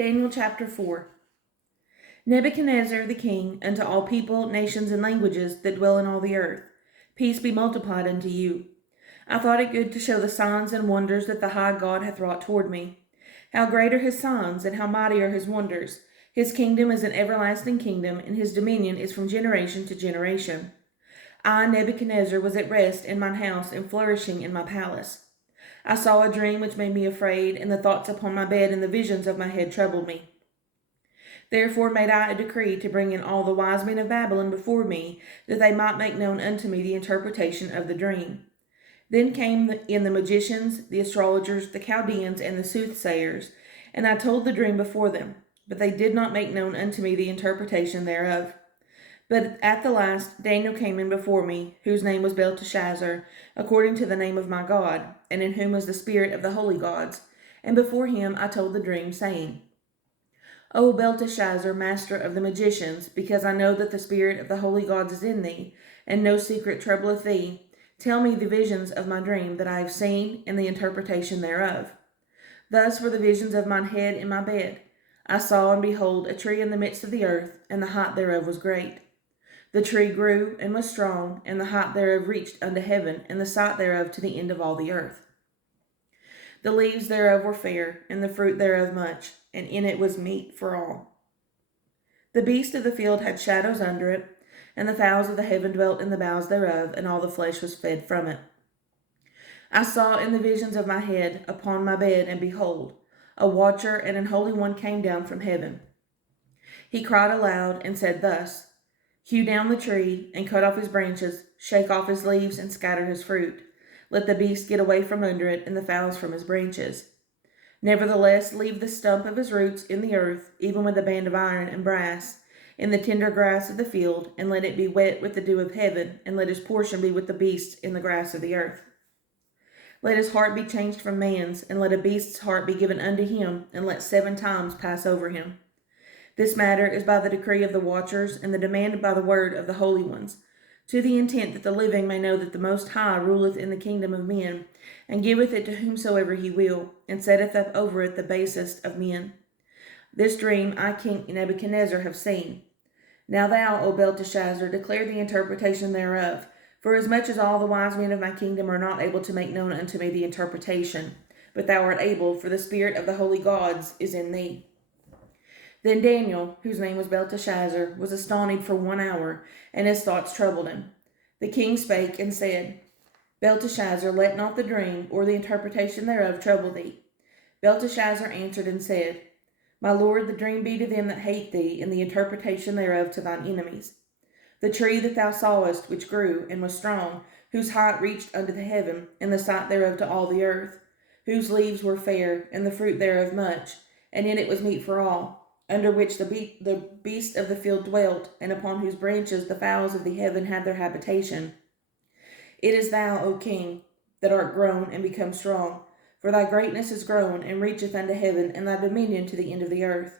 Daniel chapter 4. Nebuchadnezzar the king, unto all people, nations, and languages that dwell in all the earth, peace be multiplied unto you. I thought it good to show the signs and wonders that the high God hath wrought toward me. How great are his signs, and how mighty are his wonders! His kingdom is an everlasting kingdom, and his dominion is from generation to generation. I, Nebuchadnezzar, was at rest in mine house, and flourishing in my palace. I saw a dream which made me afraid, and the thoughts upon my bed and the visions of my head troubled me. Therefore made I a decree to bring in all the wise men of Babylon before me, that they might make known unto me the interpretation of the dream. Then came in the magicians, the astrologers, the Chaldeans, and the soothsayers, and I told the dream before them, but they did not make known unto me the interpretation thereof. But at the last Daniel came in before me, whose name was Belteshazzar, according to the name of my God, and in whom was the spirit of the holy gods. And before him I told the dream, saying, O Belteshazzar, master of the magicians, because I know that the spirit of the holy gods is in thee, and no secret troubleth thee, tell me the visions of my dream that I have seen, and the interpretation thereof. Thus were the visions of mine head in my bed. I saw, and behold, a tree in the midst of the earth, and the height thereof was great. The tree grew and was strong, and the height thereof reached unto heaven, and the sight thereof to the end of all the earth. The leaves thereof were fair, and the fruit thereof much, and in it was meat for all. The beast of the field had shadows under it, and the fowls of the heaven dwelt in the boughs thereof, and all the flesh was fed from it. I saw in the visions of my head upon my bed, and behold, a watcher and an holy one came down from heaven. He cried aloud and said thus, Hew down the tree, and cut off his branches, shake off his leaves, and scatter his fruit. Let the beast get away from under it, and the fowls from his branches. Nevertheless, leave the stump of his roots in the earth, even with a band of iron and brass, in the tender grass of the field, and let it be wet with the dew of heaven, and let his portion be with the beasts in the grass of the earth. Let his heart be changed from man's, and let a beast's heart be given unto him, and let 7 times pass over him. This matter is by the decree of the watchers, and the demand by the word of the holy ones, to the intent that the living may know that the Most High ruleth in the kingdom of men, and giveth it to whomsoever he will, and setteth up over it the basest of men. This dream I, King Nebuchadnezzar, have seen. Now thou, O Belteshazzar, declare the interpretation thereof, for as much as all the wise men of my kingdom are not able to make known unto me the interpretation, but thou art able, for the spirit of the holy gods is in thee. Then Daniel, whose name was Belteshazzar, was astonished for 1 hour, and his thoughts troubled him. The king spake and said, Belteshazzar, let not the dream or the interpretation thereof trouble thee. Belteshazzar answered and said, My lord, the dream be to them that hate thee, and the interpretation thereof to thine enemies. The tree that thou sawest, which grew and was strong, whose height reached unto the heaven, and the sight thereof to all the earth, whose leaves were fair, and the fruit thereof much, and in it was meat for all, under which the beast of the field dwelt, and upon whose branches the fowls of the heaven had their habitation. It is thou, O king, that art grown and become strong, for thy greatness is grown, and reacheth unto heaven, and thy dominion to the end of the earth.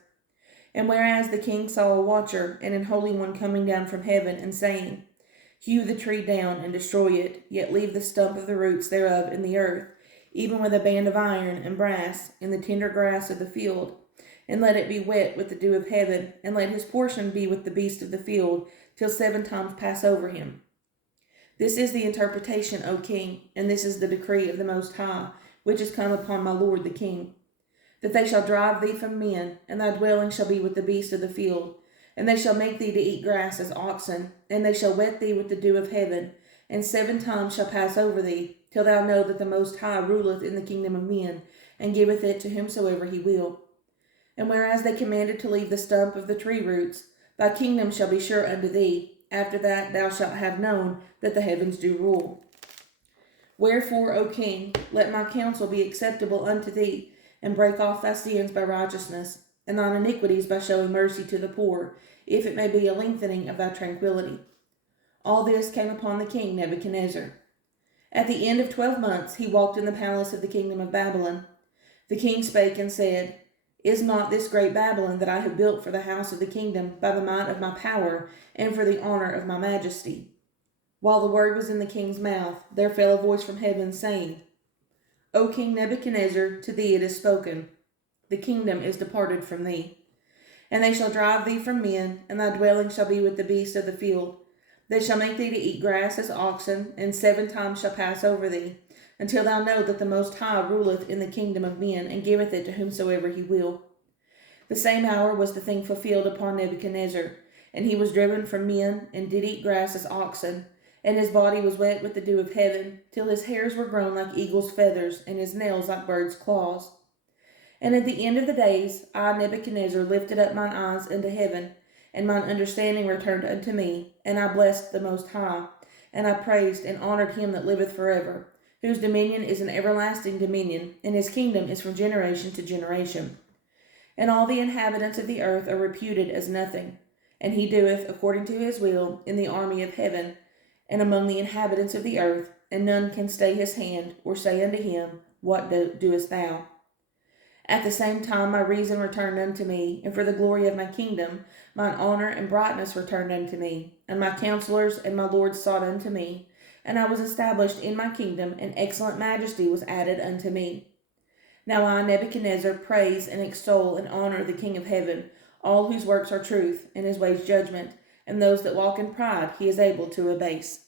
And whereas the king saw a watcher and an holy one coming down from heaven, and saying, Hew the tree down and destroy it, yet leave the stump of the roots thereof in the earth, even with a band of iron and brass, in the tender grass of the field, and let it be wet with the dew of heaven, and let his portion be with the beast of the field, till 7 times pass over him. This is the interpretation, O king, and this is the decree of the Most High, which is come upon my lord the king, that they shall drive thee from men, and thy dwelling shall be with the beast of the field, and they shall make thee to eat grass as oxen, and they shall wet thee with the dew of heaven, and 7 times shall pass over thee, till thou know that the Most High ruleth in the kingdom of men, and giveth it to whomsoever he will. And whereas they commanded to leave the stump of the tree roots, thy kingdom shall be sure unto thee. After that thou shalt have known that the heavens do rule. Wherefore, O king, let my counsel be acceptable unto thee, and break off thy sins by righteousness, and thine iniquities by showing mercy to the poor, if it may be a lengthening of thy tranquility. All this came upon the king Nebuchadnezzar. At the end of 12 months he walked in the palace of the kingdom of Babylon. The king spake and said, Is not this great Babylon that I have built for the house of the kingdom by the might of my power, and for the honor of my majesty? While the word was in the king's mouth, there fell a voice from heaven, saying, O King Nebuchadnezzar, to thee it is spoken. the kingdom is departed from thee. And they shall drive thee from men, and thy dwelling shall be with the beasts of the field. They shall make thee to eat grass as oxen, and 7 times shall pass over thee, until thou know that the Most High ruleth in the kingdom of men, and giveth it to whomsoever he will. The same hour was the thing fulfilled upon Nebuchadnezzar, and he was driven from men, and did eat grass as oxen, and his body was wet with the dew of heaven, till his hairs were grown like eagle's feathers, and his nails like birds' claws. And at the end of the days, I, Nebuchadnezzar, lifted up mine eyes into heaven, and mine understanding returned unto me, and I blessed the Most High, and I praised and honored him that liveth forever, whose dominion is an everlasting dominion, and his kingdom is from generation to generation. And all the inhabitants of the earth are reputed as nothing, and he doeth according to his will in the army of heaven, and among the inhabitants of the earth, and none can stay his hand, or say unto him, What doest thou? At the same time my reason returned unto me, and for the glory of my kingdom mine honor and brightness returned unto me, and my counselors and my lords sought unto me, and I was established in my kingdom, and excellent majesty was added unto me. Now I, Nebuchadnezzar, praise and extol and honor the King of heaven, all whose works are truth, and his ways judgment, and those that walk in pride he is able to abase.